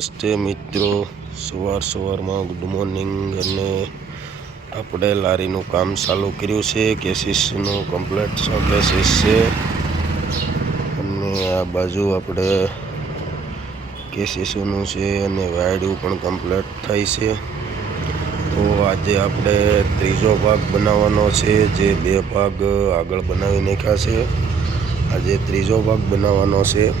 નમસ્તે મિત્રો, સવારમાં ગુડ મોર્નિંગ। અને આપણે લારીનું કામ ચાલુ કર્યું છે। કેસીસનું કમ્પ્લીટ કેસીસ છે અને આ બાજુ આપણે કેસીસનું છે અને વાયડું પણ કમ્પ્લીટ થાય છે। તો આજે આપણે ત્રીજો ભાગ બનાવવાનો છે। જે બે ભાગ આગળ બનાવી નાખ્યા છે, આજે ત્રીજો ભાગ બનાવવાનો છે।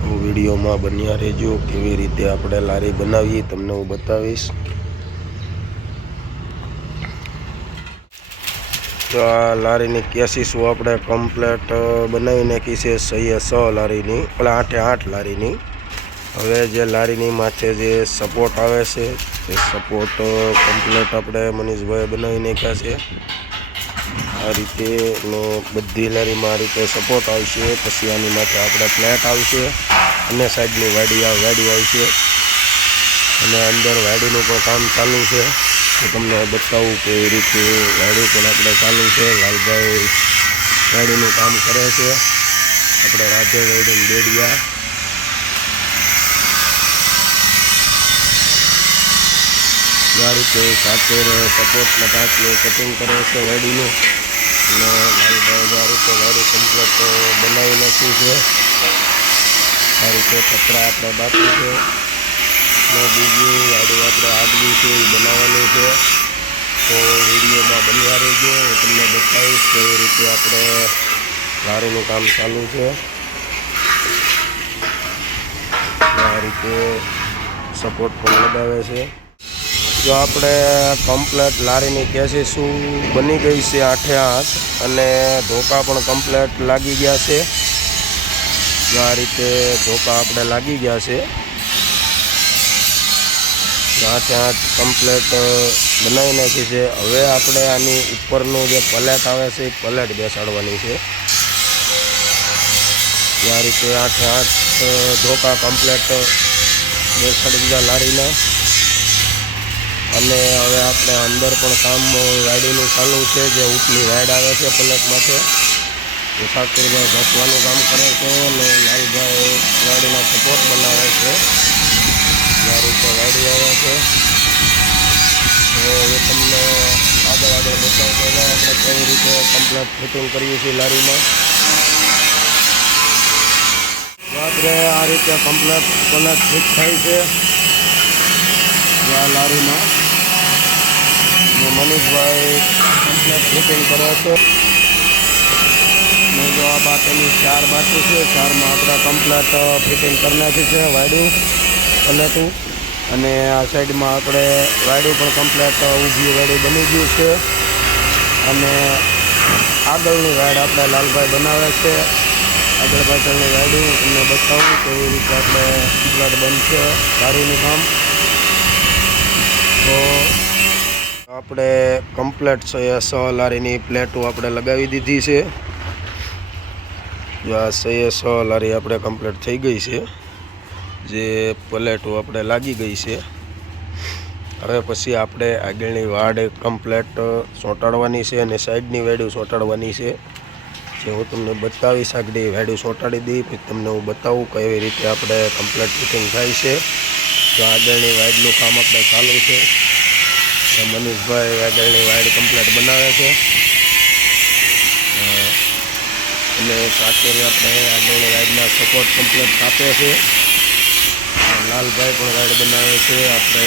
તો વિડીયોમાં બન્યા રહેજો, કેવી રીતે આપણે લારી બનાવીએ તમને હું બતાવીશ। તો આ લારીની કેસીસો આપણે કમ્પ્લેટ બનાવી નાખી છે। 6 લારીની, એટલે 8 લારીની। હવે જે લારીની માથે જે સપોર્ટ આવે છે એ સપોર્ટ કમ્પ્લેટ આપણે મનીષભાઈ બનાવી નાખ્યા છે। આ રીતે બધી લારીમાં આ રીતે સપોર્ટ આવશે। પછી આની માથે આપણે પ્લેટ આવશે અને સાઈડની વાડી આવશે અને અંદર વાડીનું પણ કામ ચાલુ છે। તો તમને બતાવું કે એ રીતે વાડી પણ આપણે ચાલુ છે। લાલભાઈ વાડીનું કામ કરે છે, આપણે રાધે વેલ્ડિંગ બેડિયા। આ રીતે કાચેર સપોર્ટના કાચનું કટિંગ કરે છે વાડીનું, અને લાલભાઈ આ રીતે વાડી કમ્પ્લેટ બનાવી નાખી છે। આ રીતે પતરા આપણે બાકી છે અને બીજી વાડી આપણે આગલી છે એ બનાવવાની છે। તો વિડીયોમાં બન્યા રહેજો, હું તમને બતાવીશ કે એ રીતે આપણે લારીનું કામ ચાલુ છે। આ રીતે સપોર્ટ પણ લગાવે છે। જો આપણે કમ્પ્લેટ લારીની કેસીસું બની ગઈ છે 8 અને ધોકા પણ કમ્પ્લેટ લાગી ગયા છે। આ રીતે ધોકા આપણે લાગી ગયા છે। 8 કમ્પ્લેટ બનાવી નાખી છે। હવે આપણે આની ઉપરનું જે પલેટ આવે છે એ પલેટ બેસાડવાની છે। આ રીતે 8 ધોકા કમ્પ્લેટ બેસાડી દીધા લારીના। અને હવે આપણે અંદર પણ કામ વાડીનું ચાલુ છે। જે ઉપલી વાડ આવે છે પલેટ માથે, એ ઠાકુરભાઈ ઘસવાનું કામ કરે છે અને લાલભાઈ વાડીના સપોર્ટ બનાવે છે। આ રીતે વાડી આવે છે। તો હવે તમને આગળ બતાવતો આપણે કઈ રીતે કમ્પ્લેટ ફિટિંગ કરીએ છીએ લારીમાં। રાત્રે આ રીતે કમ્પ્લેટ પલેટ ફિટ થાય છે આ લારીમાં, મનીષભાઈ કમ્પ્લેટ ફિટિંગ કરે છે। જો આ બાકીની 4 બાકી છે, 4માં આપણે કમ્પ્લેટ ફિટિંગ કરી નાખી છે વાયડું પલેટું। અને આ સાઈડમાં આપણે વાયડું પણ કમ્પ્લેટ ઊભી વાયડું બની ગયું છે। અને આગળની વાડ આપણે લાલભાઈ બનાવે છે, આગળ પાછળની વાયડું તમને બતાવું કેવી રીતે આપણે કમ્પ્લેટ બનશે લારીનું કામ। તો આપણે કમ્પ્લેટ 6 લારીની પ્લેટો આપણે લગાવી દીધી છે। જો આ 6 લારી આપણે કમ્પ્લીટ થઈ ગઈ છે, જે પ્લેટો આપણે લાગી ગઈ છે। હવે પછી આપણે આગળની વાડ કમ્પ્લેટ ચોંટાડવાની છે અને સાઈડની વાડું ચોંટાડવાની છે। જે હું તમને બતાવીશ, આગળ વાડું ચોંટાડી દઈ પછી તમને હું બતાવું કેવી રીતે આપણે કમ્પ્લેટ ફિટિંગ થાય છે। તો આગળની વાડનું કામ આપણે ચાલુ છે। મનીષભાઈ આગળની વાડ કમ્પ્લેટ બનાવે છે અને કાચેરી આપણે આગળની વાડના સપોર્ટ કમ્પ્લેટ કાપે છે। લાલભાઈ પણ વાડ બનાવે છે। આપણે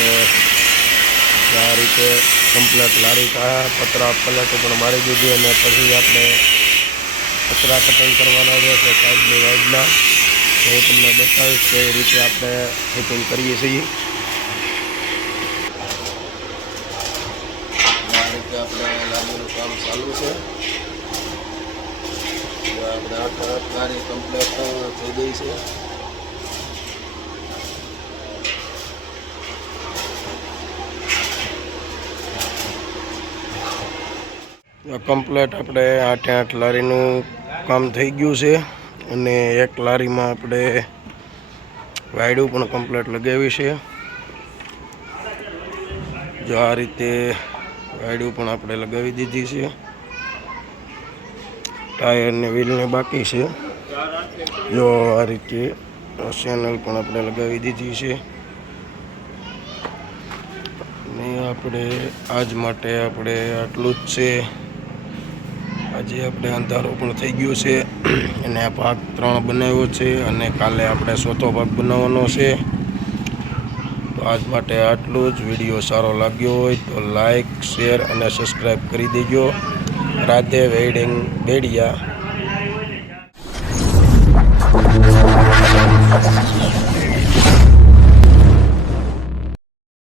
આ રીતે કમ્પ્લેટ લારી પતરા પલેટો પણ મારી દીધી અને પછી આપણે પતરા કટિંગ કરવાના છે સાઈડની વાડના। તો હું તમને બતાવીશ કે એ રીતે આપણે ફિટિંગ કરીએ છીએ। આ રીતે આપણે લારીનું કામ ચાલુ છે। આપણે 8 લારી કમ્પ્લેટ થઈ ગઈ છે। કમ્પ્લેટ આપણે 8 લારીનું કામ થઈ ગયું છે અને એક લારીમાં આપણે વાયડું પણ કમ્પ્લેટ લગાવી છે। જો આ રીતે વાયડું પણ આપણે લગાવી દીધી છે। ટાયર ને વ્હીલને બાકી છે। જો આ રીતે ચેનલ પણ આપણે લગાવી દીધી છે અને આપણે આજ માટે આપણે આટલું જ છે. આજે આપણે અંધારો પણ થઈ ગયો છે અને આ ભાગ 3 બનાવ્યો છે અને કાલે આપણે ચોથો ભાગ બનાવવાનો છે. તો આજ માટે આટલું જ. વિડીયો સારો લાગ્યો હોય તો લાઈક, શેર અને સબસ્ક્રાઈબ કરી દેજો. રાધે વેડિંગ બેડિયા.